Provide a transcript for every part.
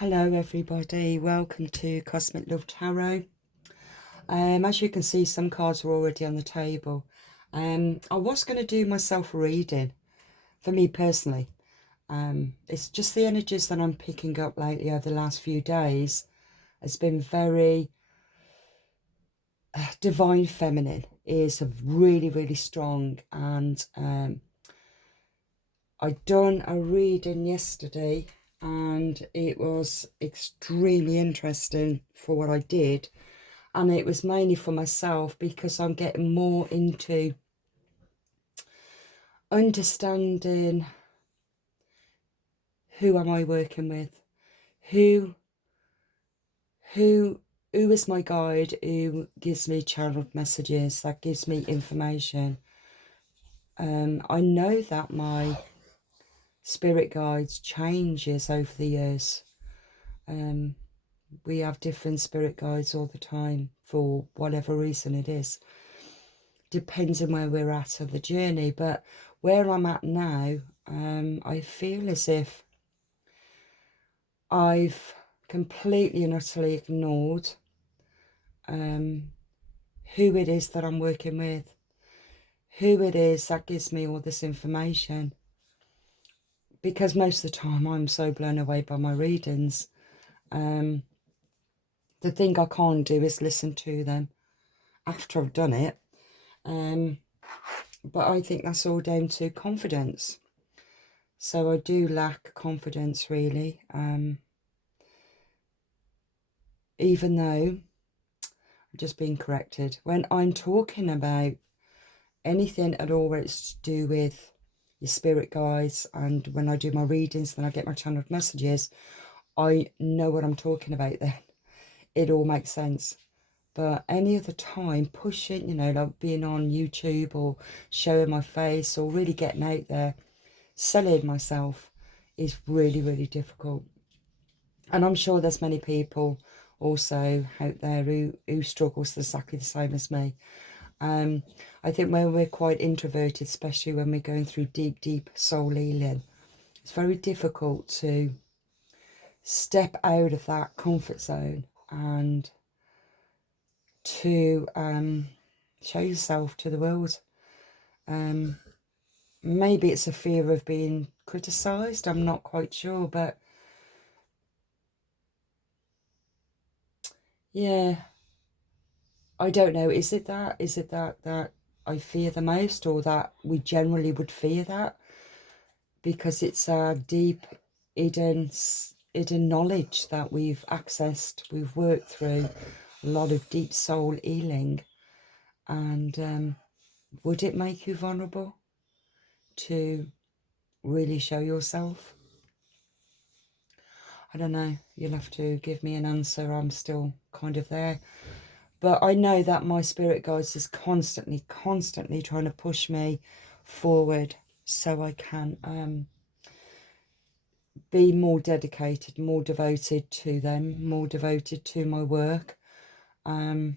Hello everybody, welcome to Cosmic Love Tarot. As you can see, some cards are already on the table. I was going to do myself a reading, for me personally. It's just the energies that I'm picking up lately over the last few days. It's been very divine feminine, is really, really strong. And I done a reading yesterday and it was extremely interesting for what I did. And it was mainly for myself because I'm getting more into understanding who am I working with, who who who is my guide, who gives me channeled messages, that gives me information. I know that my spirit guides changes over the years. We have different spirit guides all the time for whatever reason it is. Depends on where we're at of the journey, but where I'm at now, I feel as if I've completely and utterly ignored who it is that I'm working with, who it is that gives me all this information, because most of the time I'm so blown away by my readings. The thing I can't do is listen to them after I've done it. But I think that's all down to confidence. So I do lack confidence, really. Even though I'm just being corrected. When I'm talking about anything at all where it's to do with your spirit guides, and when I do my readings, then I get my channeled messages, I know what I'm talking about then. It all makes sense. But any other time, pushing, like being on YouTube or showing my face or really getting out there, selling myself is really, really difficult. And I'm sure there's many people also out there who struggles exactly the same as me. I think when we're quite introverted, especially when we're going through deep, deep soul healing, it's very difficult to step out of that comfort zone and to show yourself to the world. Maybe it's a fear of being criticised, I'm not quite sure, but yeah, I don't know. Is it that I fear the most, or that we generally would fear that? Because it's a deep hidden knowledge that we've accessed, we've worked through a lot of deep soul healing. And would it make you vulnerable to really show yourself? I don't know. You'll have to give me an answer. I'm still kind of there. But I know that my spirit guides is constantly trying to push me forward so I can be more dedicated, more devoted to them, more devoted to my work. I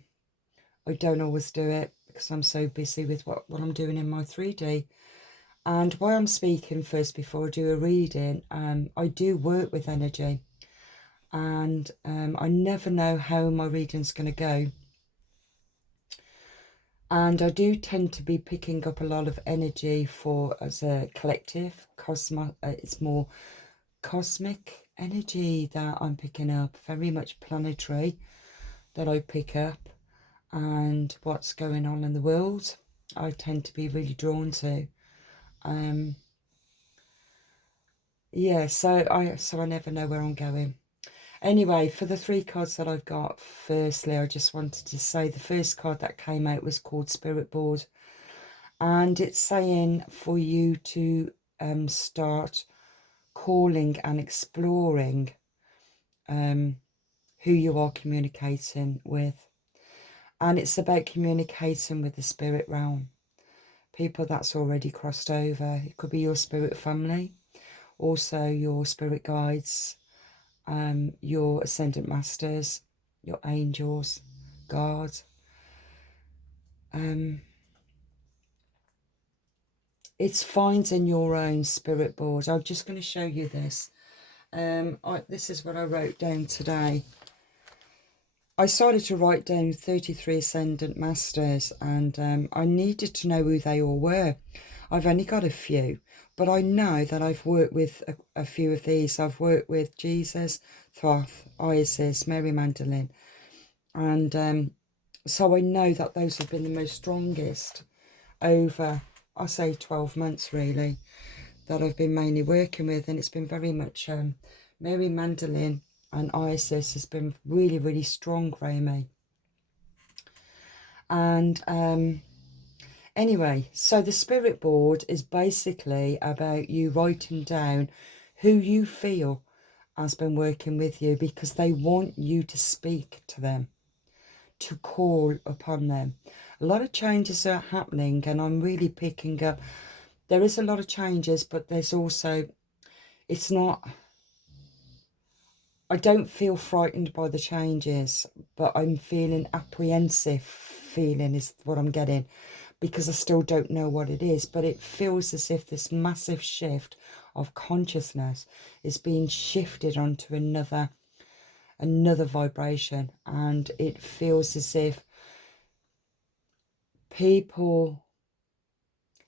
don't always do it because I'm so busy with what I'm doing in my 3D. And while I'm speaking first, before I do a reading, I do work with energy. And I never know how my reading's going to go. And I do tend to be picking up a lot of energy as a collective. It's more cosmic energy that I'm picking up, very much planetary that I pick up, and what's going on in the world I tend to be really drawn to. Yeah, so I never know where I'm going. Anyway, for the 3 cards that I've got, firstly, I just wanted to say the first card that came out was called Spirit Board. And it's saying for you to start calling and exploring who you are communicating with. And it's about communicating with the spirit realm. People that's already crossed over. It could be your spirit family, also your spirit guides, your ascendant masters, your angels, God. It's finding your own spirit board. I'm just going to show you this. This is what I wrote down today. I started to write down 33 Ascendant Masters, and I needed to know who they all were. I've only got a few, but I know that I've worked with a few of these. I've worked with Jesus, Thoth, Isis, Mary Magdalene, and so I know that those have been the most strongest over, I say 12 months really, that I've been mainly working with, and it's been very much Mary Magdalene and Isis has been really, really strong for me. And anyway, so the spirit board is basically about you writing down who you feel has been working with you, because they want you to speak to them, to call upon them. A lot of changes are happening, and I'm really picking up. There is a lot of changes, but there's also, it's not, I don't feel frightened by the changes, but I'm feeling apprehensive feeling is what I'm getting, because I still don't know what it is, but it feels as if this massive shift of consciousness is being shifted onto another vibration, and it feels as if people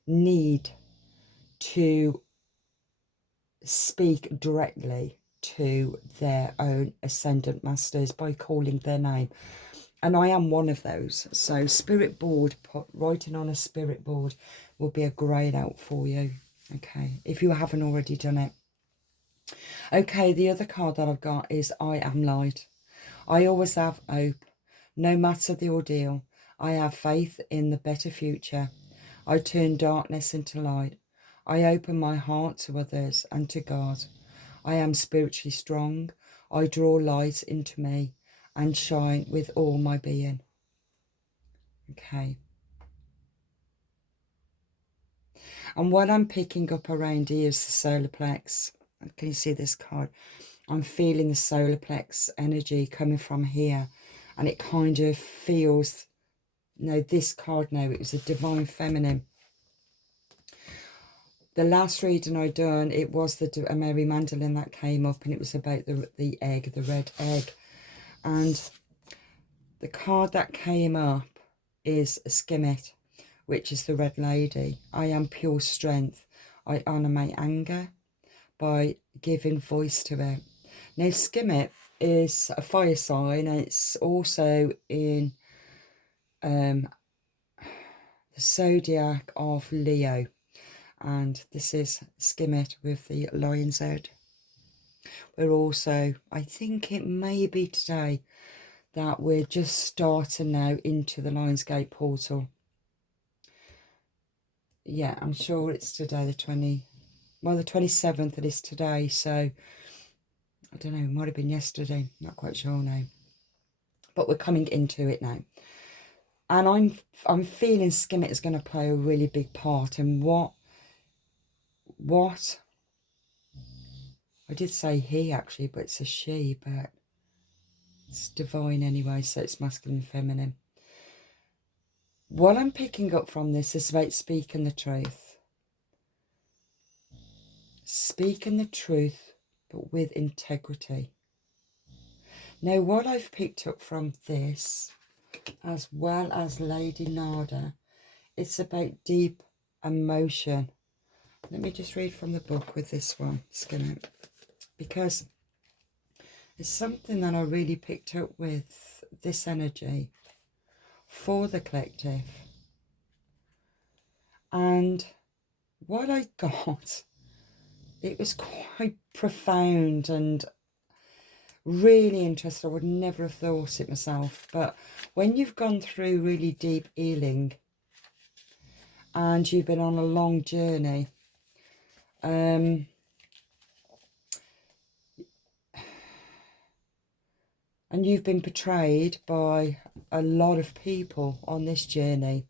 need to speak directly to their own ascendant masters by calling their name, and I am one of those. So spirit board, writing on a spirit board will be a great help for you, okay, if you haven't already done it. Okay, the other card that I've got is I am light. I always have hope, no matter the ordeal. I have faith in the better future. I turn darkness into light. I open my heart to others and to God. I am spiritually strong. I draw light into me and shine with all my being. Okay. And what I'm picking up around here is the solar plex. Can you see this card? I'm feeling the solar plex energy coming from here. And it kind of feels, no, this card, no, it was a divine feminine. The last reading I done, it was the Mary Magdalene that came up, and it was about the egg, the red egg. And the card that came up is Skimmet, which is the red lady. I am pure strength. I honour my anger by giving voice to it. Now, Skimmet is a fire sign, and it's also in the zodiac of Leo. And this is Skimmet with the lion's head. We're also, I think it may be today, that we're just starting now into the Lionsgate portal. Yeah, I'm sure it's today, the 27th it is today, so I don't know, it might have been yesterday, not quite sure now. But we're coming into it now. And I'm feeling Skimmet is going to play a really big part in what I did say he actually, but it's a she, but it's divine anyway, so it's masculine and feminine. What I'm picking up from this is about speaking the truth. Speaking the truth, but with integrity. Now, what I've picked up from this, as well as Lady Nada, it's about deep emotion. Let me just read from the book with this one, Skimmet, because it's something that I really picked up with this energy for the collective. And what I got, it was quite profound and really interesting. I would never have thought it myself. But when you've gone through really deep healing and you've been on a long journey, and you've been betrayed by a lot of people on this journey,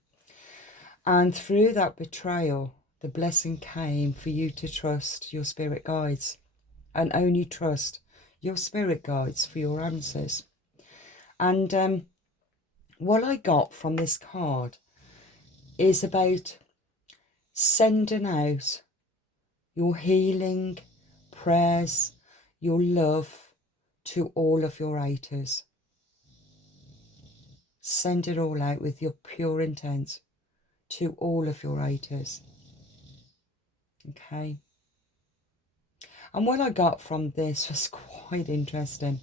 and through that betrayal, the blessing came for you to trust your spirit guides, and only trust your spirit guides for your answers. And what I got from this card is about sending out your healing prayers, your love to all of your haters. Send it all out with your pure intent to all of your haters. Okay. And what I got from this was quite interesting.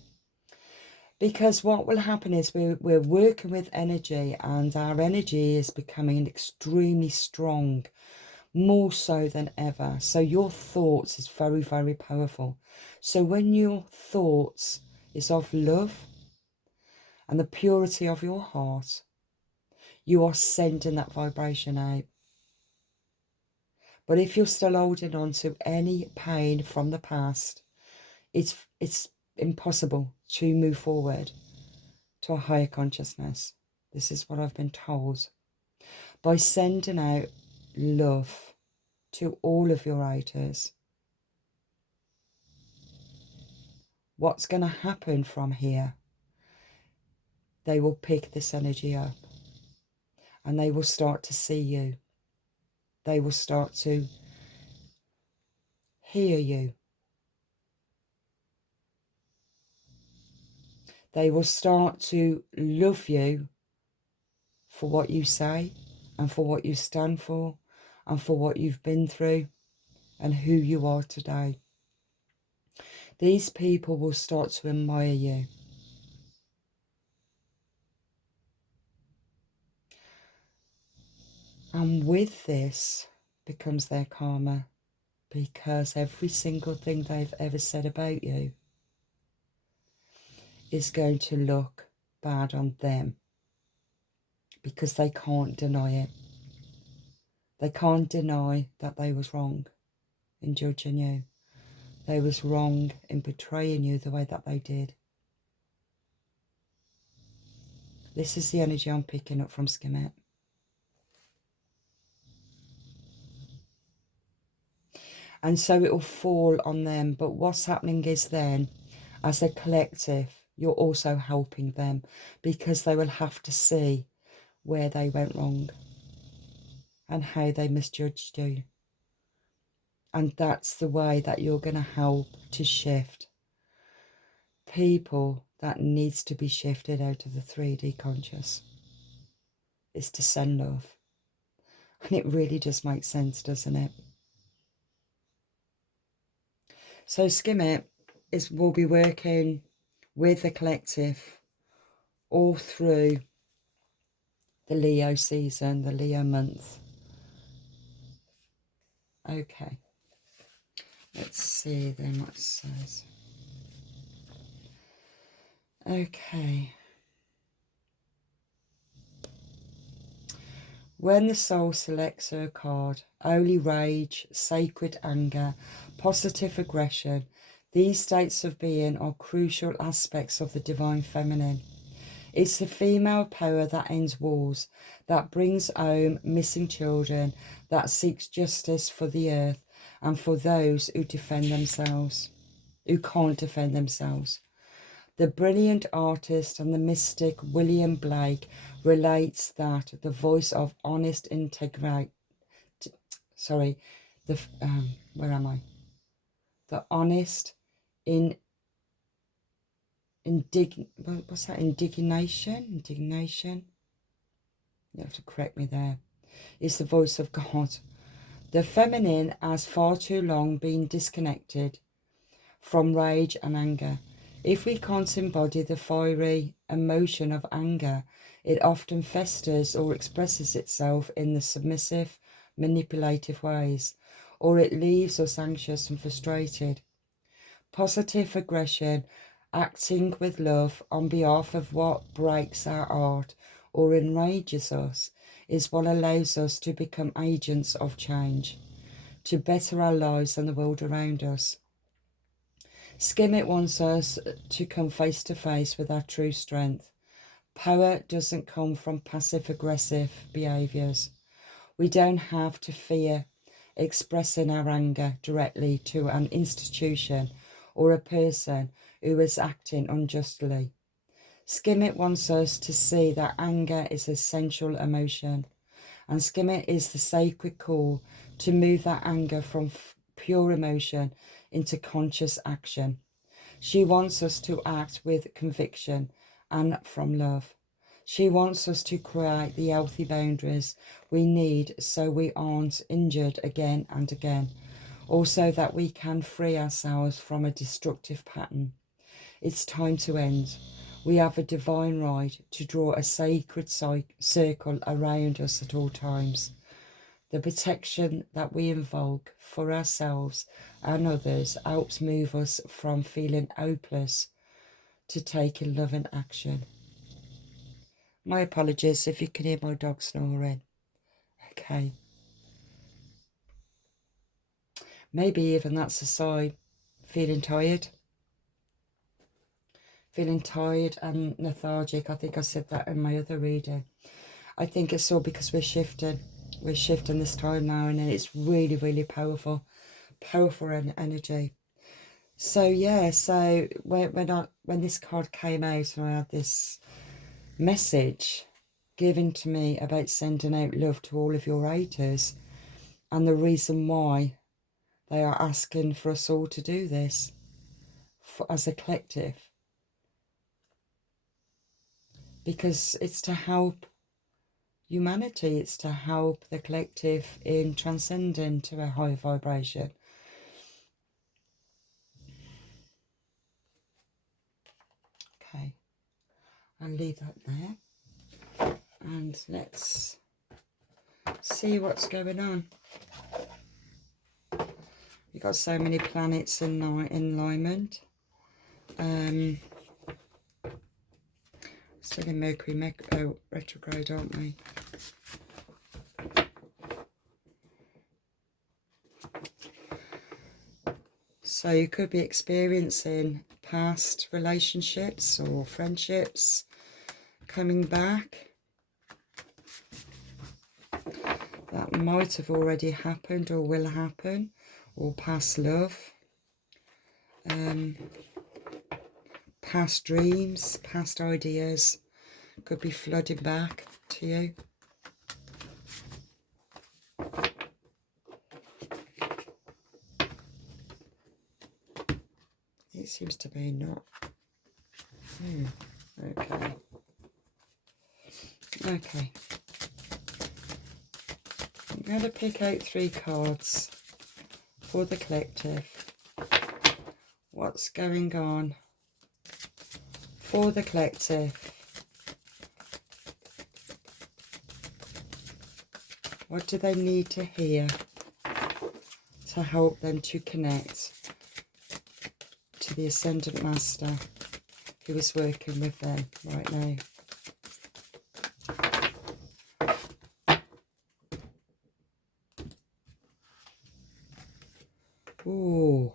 Because what will happen is we're working with energy, and our energy is becoming extremely strong, more so than ever. So your thoughts is very, very powerful. So when your thoughts is of love and the purity of your heart, you are sending that vibration out. But if you're still holding on to any pain from the past, it's impossible to move forward to a higher consciousness. This is what I've been told. By sending out love to all of your haters, what's going to happen from here? They will pick this energy up and they will start to see you. They will start to hear you. They will start to love you for what you say and for what you stand for and for what you've been through and who you are today. These people will start to admire you. And with this becomes their karma, because every single thing they've ever said about you is going to look bad on them, because they can't deny it. They can't deny that they was wrong in judging you. They was wrong in betraying you the way that they did. This is the energy I'm picking up from Skemet. And so it will fall on them. But what's happening is then, as a collective, you're also helping them, because they will have to see where they went wrong and how they misjudged you. And that's the way that you're going to help to shift people that needs to be shifted out of the 3D conscious, is to send love. And it really does make sense, doesn't it? So Skemet will be working with the collective all through the Leo season, the Leo month. Okay. Let's see then what it says. Okay. When the soul selects her card, holy rage, sacred anger, positive aggression, these states of being are crucial aspects of the divine feminine. It's the female power that ends wars, that brings home missing children, that seeks justice for the earth and for those who defend themselves, who can't defend themselves. The brilliant artist and the mystic William Blake relates that the voice of honest integrity, where am I? The honest what's that? Indignation? You have to correct me there. It's the voice of God. The feminine has far too long been disconnected from rage and anger. If we can't embody the fiery emotion of anger, it often festers or expresses itself in the submissive, manipulative ways, or it leaves us anxious and frustrated. Positive aggression, acting with love on behalf of what breaks our heart or enrages us, is what allows us to become agents of change, to better our lives and the world around us. Skemet wants us to come face to face with our true strength. Power doesn't come from passive-aggressive behaviours. We don't have to fear expressing our anger directly to an institution or a person who is acting unjustly. Skemet wants us to see that anger is an essential emotion, and Skemet is the sacred call to move that anger from pure emotion into conscious action. She wants us to act with conviction and from love. She wants us to create the healthy boundaries we need so we aren't injured again and again. Also, that we can free ourselves from a destructive pattern. It's time to end. We have a divine right to draw a sacred circle around us at all times. The protection that we invoke for ourselves and others helps move us from feeling hopeless to taking loving action. My apologies if you can hear my dog snoring. Okay. Maybe even that's a sign. Feeling tired. Feeling tired and lethargic. I think I said that in my other reading. I think it's all because we're shifting. We're shifting this time now, and it's really, really powerful. Powerful energy. So yeah, so when this card came out and I had this message given to me about sending out love to all of your haters, and the reason why they are asking for us all to do this as a collective, because it's to help humanity, it's to help the collective in transcending to a higher vibration. Okay, I'll leave that there, and let's see what's going on. We've got so many planets in alignment. Still in Mercury retrograde, aren't we? So you could be experiencing past relationships or friendships coming back. That might have already happened or will happen, or past love, past dreams, past ideas could be flooding back to you. It seems to be not. Okay. Okay. I'm going to pick out 3 cards for the collective. What's going on for the collective? What do they need to hear to help them to connect to the Ascendant Master who is working with them right now? Ooh,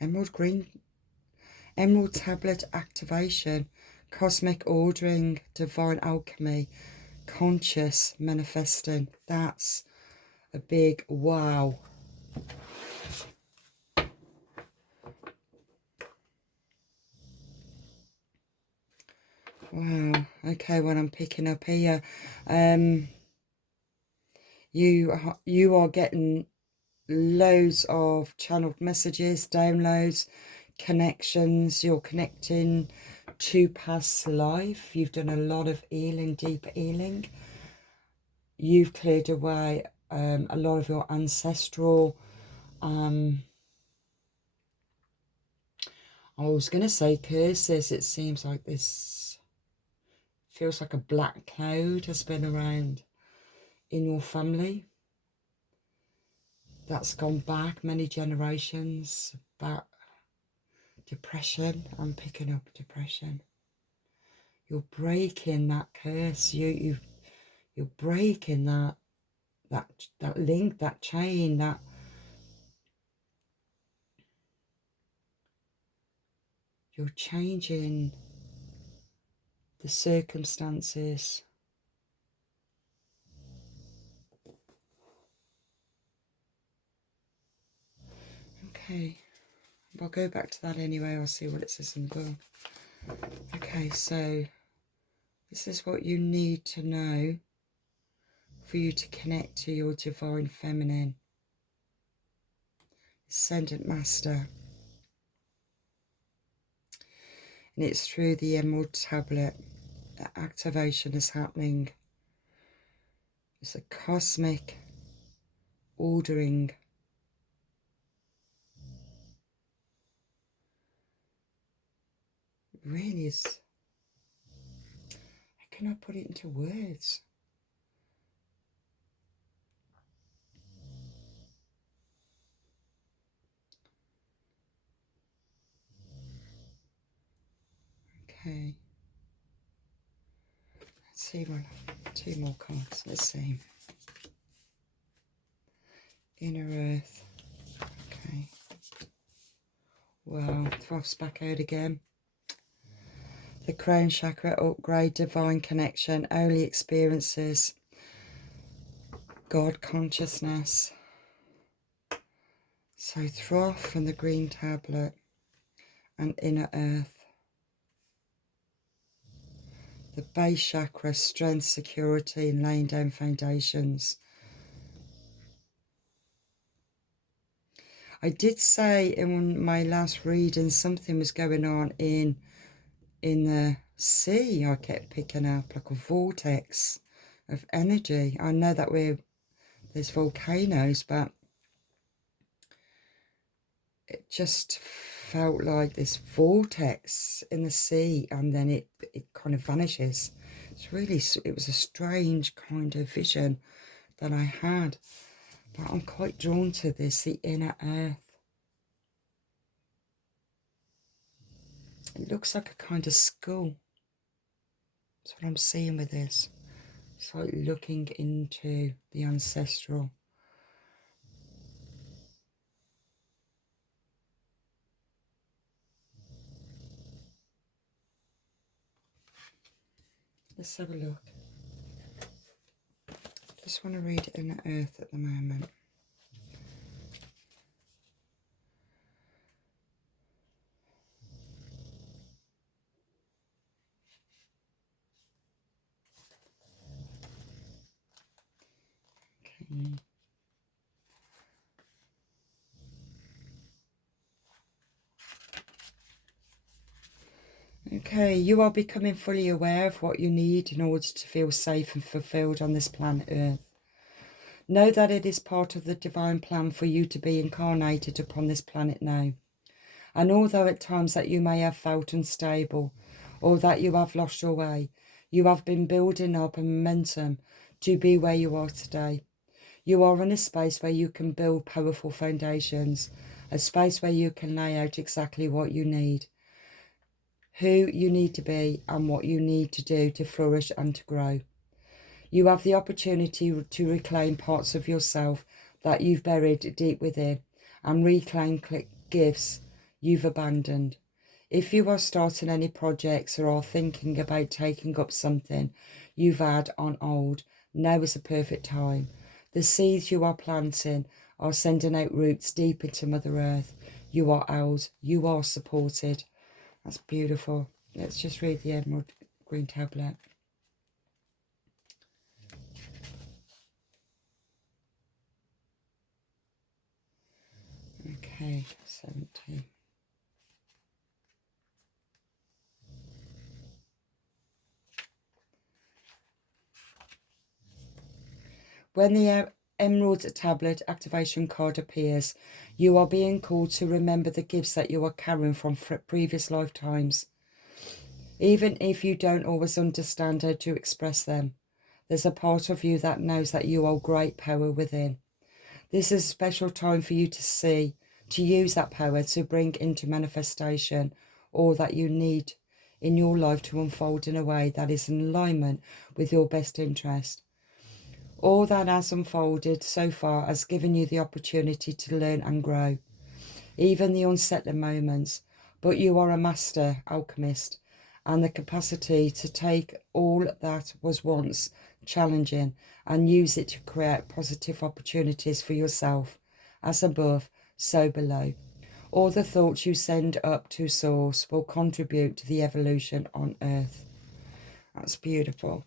emerald green, emerald tablet activation, cosmic ordering, divine alchemy, conscious manifesting. That's a big wow. Wow. Okay, what I'm picking up here, you are getting loads of channeled messages, downloads, connections. You're connecting to past life. You've done a lot of healing, deep healing. You've cleared away a lot of your ancestral, I was going to say curses. It seems like this feels like a black cloud has been around in your family. That's gone back many generations. About depression. I'm picking up depression. You're breaking that curse. You're breaking that link, that chain, that you're changing the circumstances. Okay, I'll go back to that anyway. I'll see what it says in the book. Okay, so this is what you need to know for you to connect to your divine feminine Ascendant Master. And it's through the emerald tablet that activation is happening. It's a cosmic ordering. It really is. How can I put it into words? Okay. Let's see, well, 2 more cards. Let's see. Inner Earth. Okay. Wow, 12's back out again. The crown chakra upgrade, divine connection, holy experiences, God consciousness. So Thoth from the green tablet and inner earth. The base chakra, strength, security, and laying down foundations. I did say in my last reading something was going on in the sea. I kept picking up like a vortex of energy. I know that there's volcanoes, but it just felt like this vortex in the sea, and then it kind of vanishes. It was a strange kind of vision that I had, but I'm quite drawn to this, the inner earth. It looks like a kind of skull. That's what I'm seeing with this. It's like looking into the ancestral. Let's have a look. Just want to read inner earth at the moment. Okay. Okay, you are becoming fully aware of what you need in order to feel safe and fulfilled on this planet Earth. Know that it is part of the divine plan for you to be incarnated upon this planet now. And although at times that you may have felt unstable or that you have lost your way, you have been building up a momentum to be where you are today. You are in a space where you can build powerful foundations, a space where you can lay out exactly what you need, who you need to be, and what you need to do to flourish and to grow. You have the opportunity to reclaim parts of yourself that you've buried deep within and reclaim gifts you've abandoned. If you are starting any projects or are thinking about taking up something you've had on hold, now is the perfect time. The seeds you are planting are sending out roots deep into Mother Earth. You are ours. You are supported. That's beautiful. Let's just read the Emerald Green Tablet. Okay, 17. When the Emerald Tablet activation card appears, you are being called to remember the gifts that you are carrying from previous lifetimes. Even if you don't always understand how to express them, there's a part of you that knows that you hold great power within. This is a special time for you to use that power to bring into manifestation all that you need in your life to unfold in a way that is in alignment with your best interest. All that has unfolded so far has given you the opportunity to learn and grow, even the unsettling moments. But you are a master alchemist, and the capacity to take all that was once challenging and use it to create positive opportunities for yourself, as above, so below. All the thoughts you send up to Source will contribute to the evolution on Earth. That's beautiful.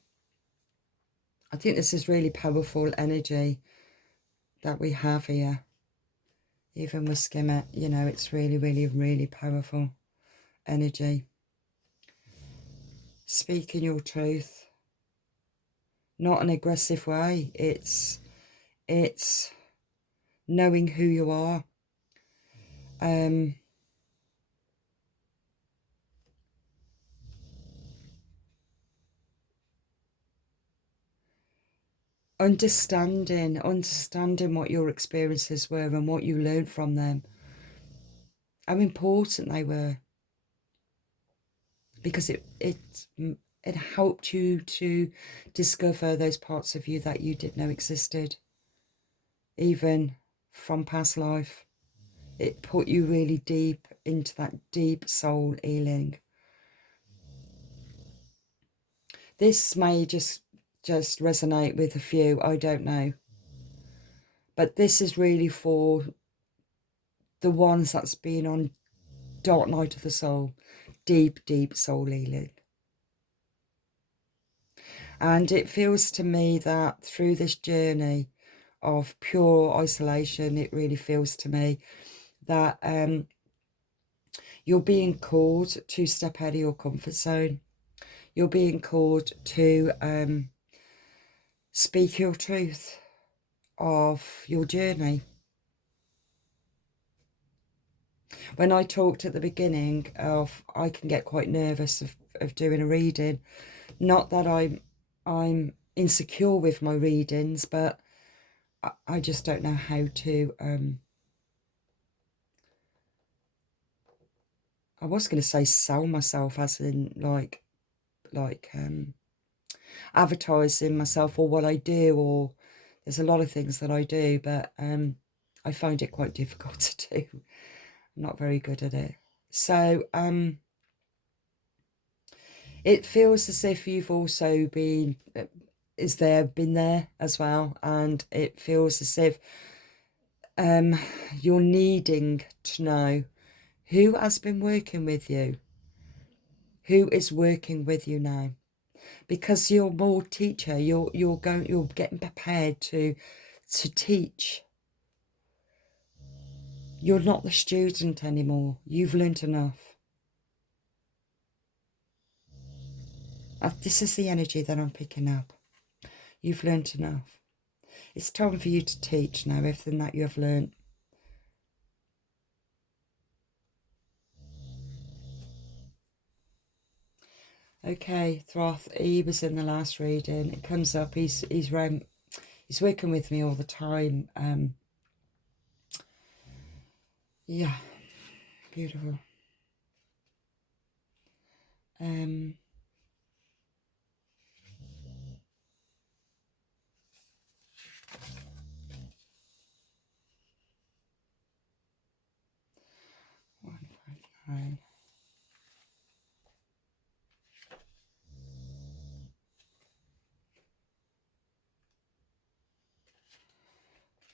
I think this is really powerful energy that we have here. Even with Skimmer, you know, it's really, really, really powerful energy. speaking your truth, not an aggressive way. It's knowing who you are. Understanding what your experiences were and what you learned from them, how important they were, because it helped you to discover those parts of you that you didn't know existed, even from past life. It put you really deep into that deep soul healing. This may just resonate with a few, I don't know. But this is really for the ones that's been on dark night of the soul, deep, deep soul healing. And it feels to me that through this journey of pure isolation, it really feels to me that you're being called to step out of your comfort zone. You're being called to speak your truth of your journey. When I talked at the beginning of, I can get quite nervous of doing a reading. Not that I'm insecure with my readings, but I just don't know how to I was going to say sell myself, as in like advertising myself or what I do, or there's a lot of things that I do, but I find it quite difficult to do. I'm not very good at it. So it feels as if you've also been there as well, and it feels as if you're needing to know who has been working with you, who is working with you now, because you're more teacher. You're getting prepared to teach. You're not the student anymore. You've learnt enough. This is the energy that I'm picking up. You've learnt enough. It's time for you to teach now, everything that you have learnt. Okay, Throth, he was in the last reading. It comes up, he's working with me all the time. Yeah, beautiful. 1, 5, 9.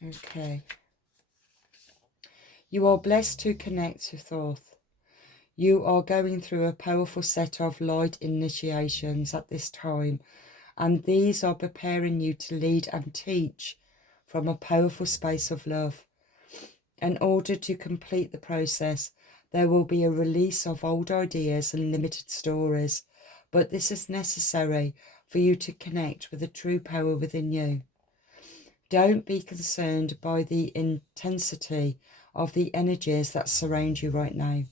Okay. You are blessed to connect with Thoth. You are going through a powerful set of light initiations at this time, and these are preparing you to lead and teach from a powerful space of love. In order to complete the process, there will be a release of old ideas and limited stories, but this is necessary for you to connect with the true power within you. Don't be concerned by the intensity of the energies that surround you right now.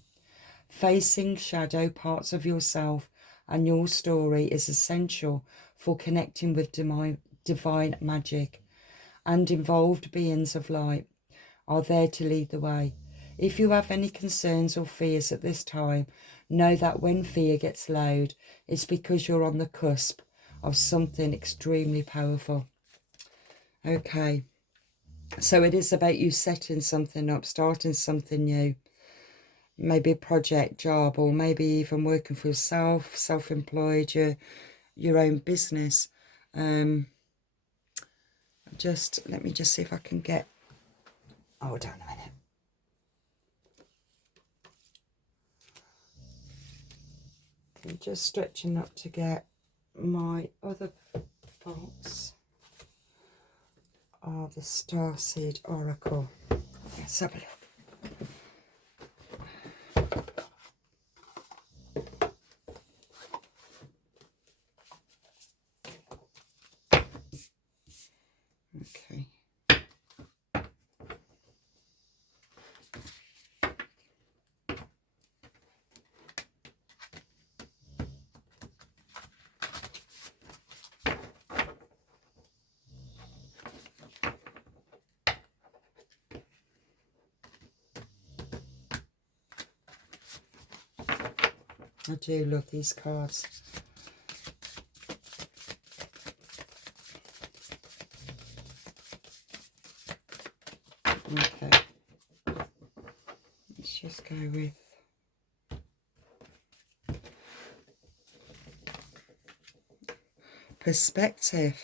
Facing shadow parts of yourself and your story is essential for connecting with divine magic, and involved beings of light are there to lead the way. If you have any concerns or fears at this time, know that when fear gets loud, it's because you're on the cusp of something extremely powerful. Okay, so it is about you setting something up, starting something new. Maybe a project, job, or maybe even working for yourself, self-employed, your own business. Let me just see if I can get, hold on a minute. I'm just stretching up to get my other box of the Starseed Oracle. Let's have a look. I do love these cards. Okay. Let's just go with perspective.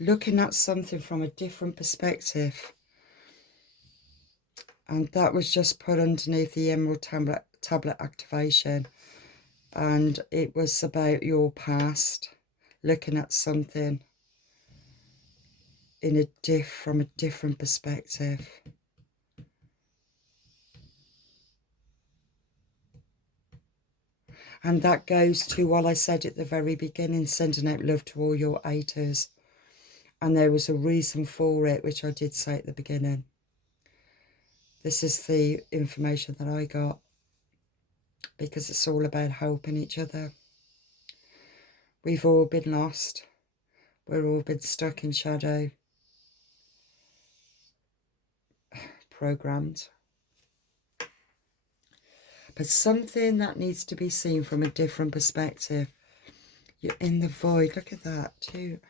Looking at something from a different perspective. And that was just put underneath the Emerald tablet activation. And it was about your past. Looking at something in from a different perspective. And that goes to what I said at the very beginning, sending out love to all your haters. And there was a reason for it, which I did say at the beginning. This is the information that I got, because it's all about helping each other. We've all been lost. We've all been stuck in shadow. Programmed. But something that needs to be seen from a different perspective. You're in the void. Look at that too.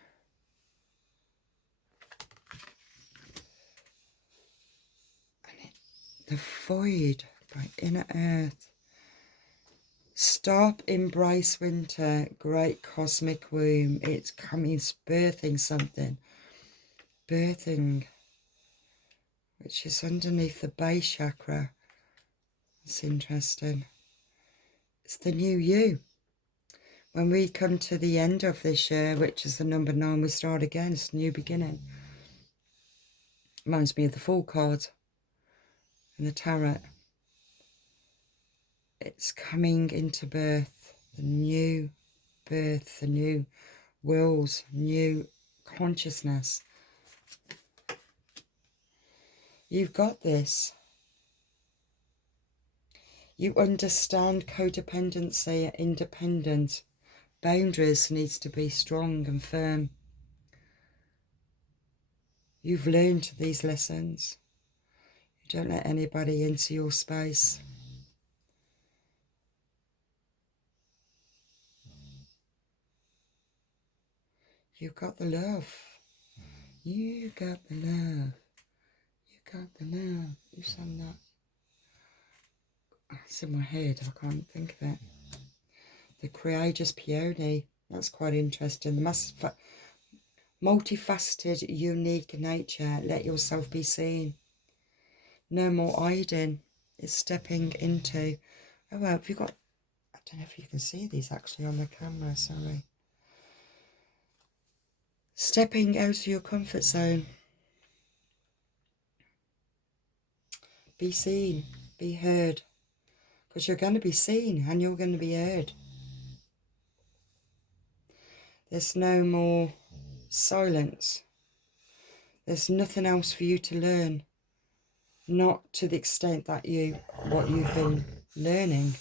The void by Inner Earth. Stop, embrace winter, great cosmic womb. It's coming, it's birthing something. Birthing, which is underneath the base chakra. It's interesting. It's the new you. When we come to the end of this year, which is the number 9, we start again. It's a new beginning. Reminds me of the Fool card in the tarot. It's coming into birth, the new birth, the new wills, new consciousness. You've got this. You understand codependency, independent. Boundaries needs to be strong and firm. You've learned these lessons. You don't let anybody into your space. You've got the love. You got the love. You got the love. You sang that. It's in my head. I can't think of it. The Courageous Peony. That's quite interesting. The multifaceted, unique nature. Let yourself be seen. No more hiding. It's stepping into. Oh well, have you got? I don't know if you can see these actually on the camera. Sorry. Stepping out of your comfort zone. Be seen, be heard. Because you're going to be seen and you're going to be heard. There's no more silence. There's nothing else for you to learn. Not to the extent that what you've been learning.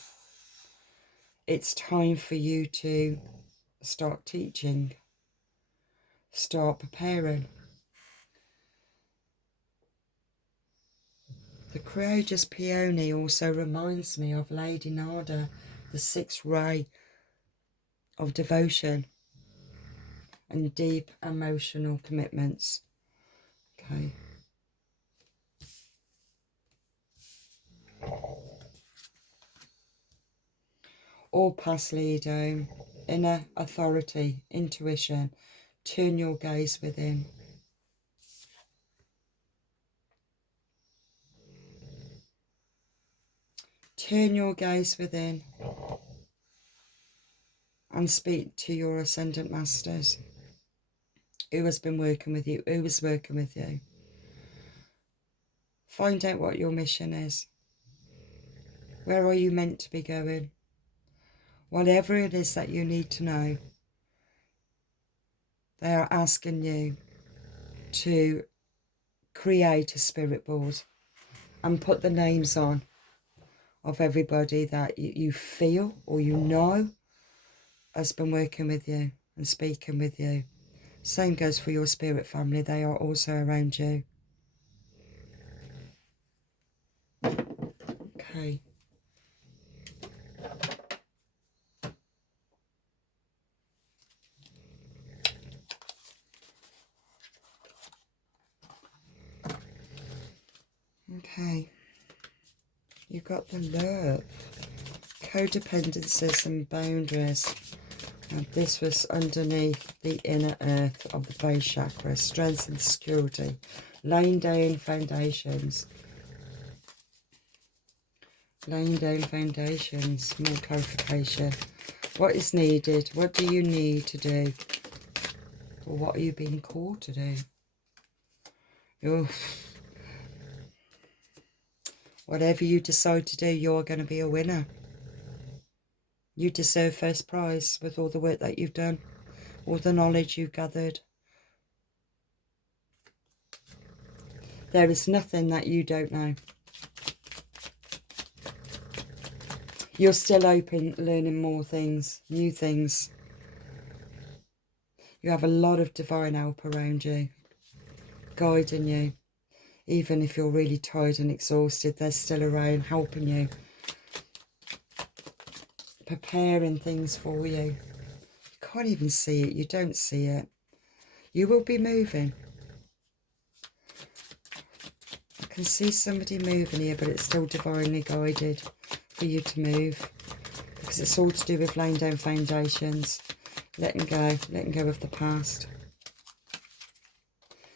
It's time for you to start teaching. Start preparing. The Courageous Peony also reminds me of Lady Nada, the 6th ray of devotion and deep emotional commitments. Okay. All past leader, inner authority, intuition. Turn your gaze within. Turn your gaze within and speak to your Ascendant Masters. Who has been working with you? Who is working with you? Find out what your mission is. Where are you meant to be going? Whatever it is that you need to know, they are asking you to create a spirit board and put the names on of everybody that you feel or you know has been working with you and speaking with you. Same goes for your spirit family. They are also around you. Okay. Okay. You've got the love, codependencies and boundaries. And this was underneath the inner earth of the base chakra, strength and security, laying down foundations. Laying down foundations, more clarification. What is needed? What do you need to do? Or what are you being called to do? Whatever you decide to do, you're going to be a winner. You deserve first prize with all the work that you've done, all the knowledge you've gathered. There is nothing that you don't know. You're still open, learning more things, new things. You have a lot of divine help around you, guiding you. Even if you're really tired and exhausted, they're still around helping you. Preparing things for you. You can't even see it. You don't see it. You will be moving. I can see somebody moving here, but it's still divinely guided for you to move. Because it's all to do with laying down foundations. Letting go of the past.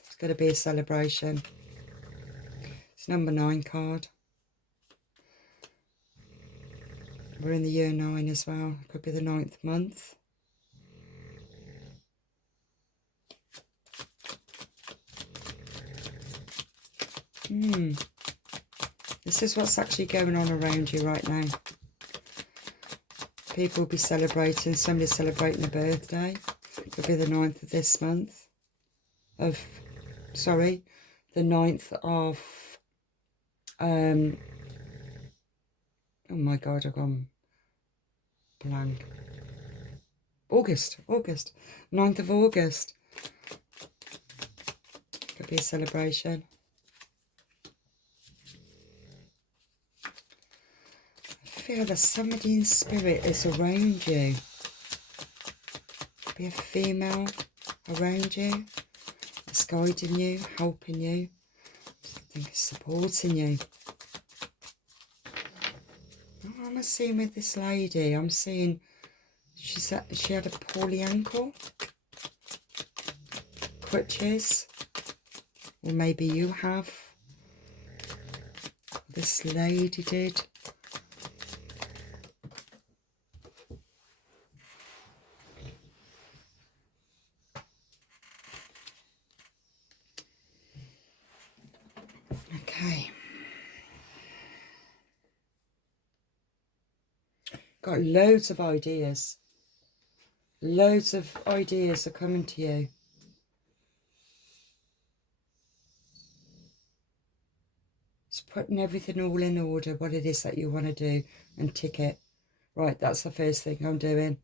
It's going to be a celebration. It's number 9 card. We're in the year 9 as well. It could be the 9th month. This is what's actually going on around you right now. People will be celebrating. Somebody's celebrating a birthday. It could be the 9th of this month. The 9th of... oh my God, I've gone blank. August. 9th of August. Could be a celebration. I feel that somebody in spirit is around you. Could be a female around you. It's guiding you, helping you. I think it's supporting you. What am I seeing with this lady? I'm seeing she had a poorly ankle. Crutches. Or maybe you have. This lady did. Okay. Got loads of ideas. Loads of ideas are coming to you. Just putting everything all in order, what it is that you want to do, and tick it. Right, that's the first thing I'm doing.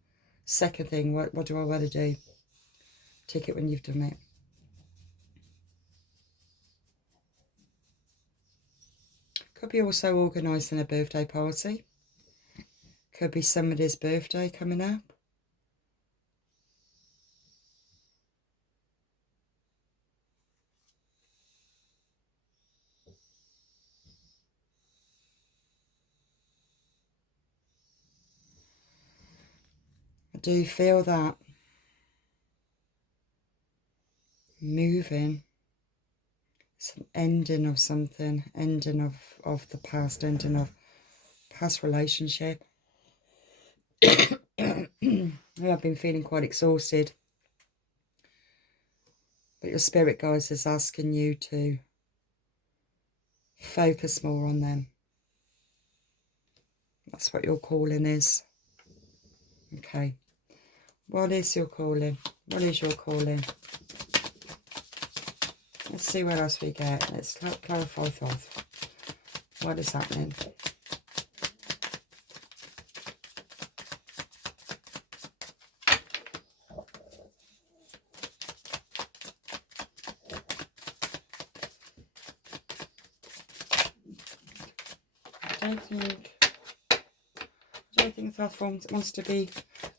Second thing, what do I want to do? Tick it when you've done it. Could be also organising a birthday party. Could be somebody's birthday coming up. I do feel that moving. It's an ending of something, ending of the past, ending of past relationship. I've been feeling quite exhausted. But your spirit guides is asking you to focus more on them. That's what your calling is. Okay. What is your calling? What is your calling? Let's see what else we get. Let's clarify thought. What is happening? I don't think that wants to be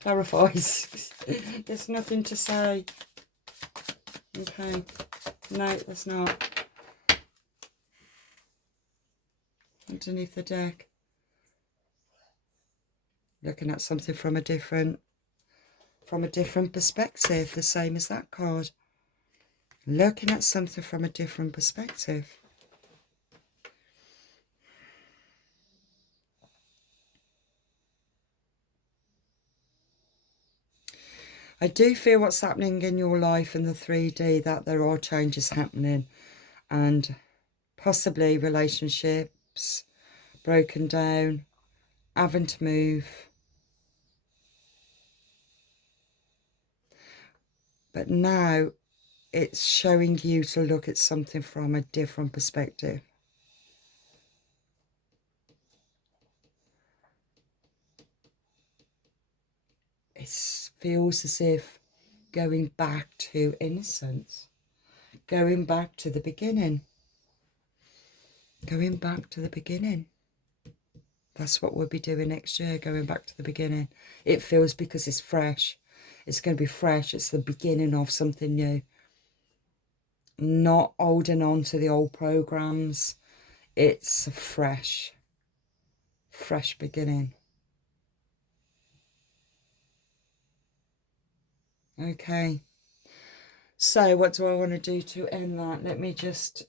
clarified. There's nothing to say. Okay. No, there's not. underneath the deck. Looking at something from a different perspective, the same as that card. Looking at something from a different perspective. I do feel what's happening in your life in the 3D, that there are changes happening, and possibly relationships broken down, having to move. But now it's showing you to look at something from a different perspective. It feels as if going back to innocence, going back to the beginning, going back to the beginning. That's what we'll be doing next year, going back to the beginning. It feels, because it's fresh. It's going to be fresh. It's the beginning of something new. Not holding on to the old programs. It's a fresh beginning. Okay. So what do I want to do to end that? Let me just,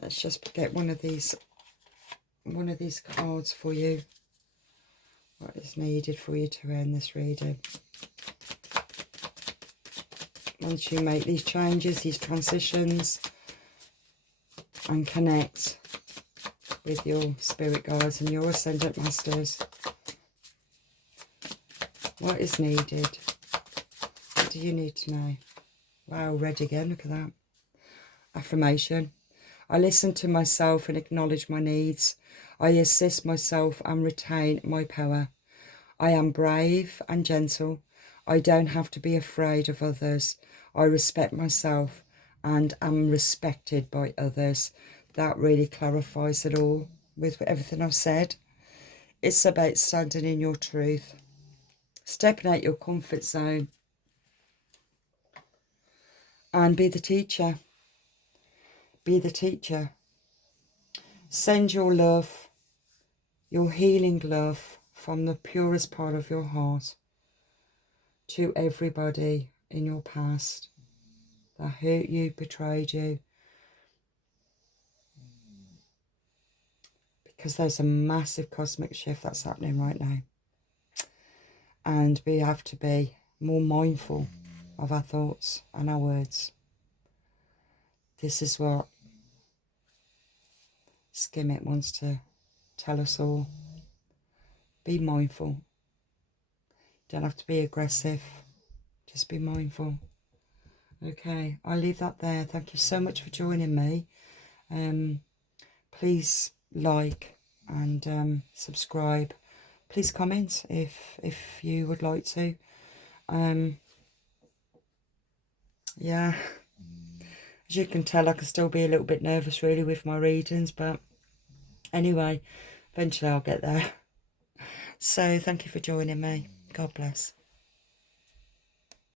let's just get one of these cards for you. What is needed for you to end this reading? Once you make these changes, these transitions, and connect with your spirit guides and your ascendant masters, what is needed? What do you need to know? Wow, red again, look at that. Affirmation. I listen to myself and acknowledge my needs. I assist myself and retain my power. I am brave and gentle. I don't have to be afraid of others. I respect myself and am respected by others. That really clarifies it all with everything I've said. It's about standing in your truth, stepping out your comfort zone, and be the teacher. Be the teacher. Send your love, your healing love from the purest part of your heart to everybody in your past that hurt you, betrayed you. Because there's a massive cosmic shift that's happening right now. And we have to be more mindful of our thoughts and our words. This is what Skimmit wants to tell us all. Be mindful. Don't have to be aggressive. Just be mindful. Okay, I'll leave that there. Thank you so much for joining me. Please like and subscribe. Please comment if you would like to. Yeah, as you can tell, I can still be a little bit nervous really with my readings, but anyway, eventually I'll get there. So thank you for joining me. God bless.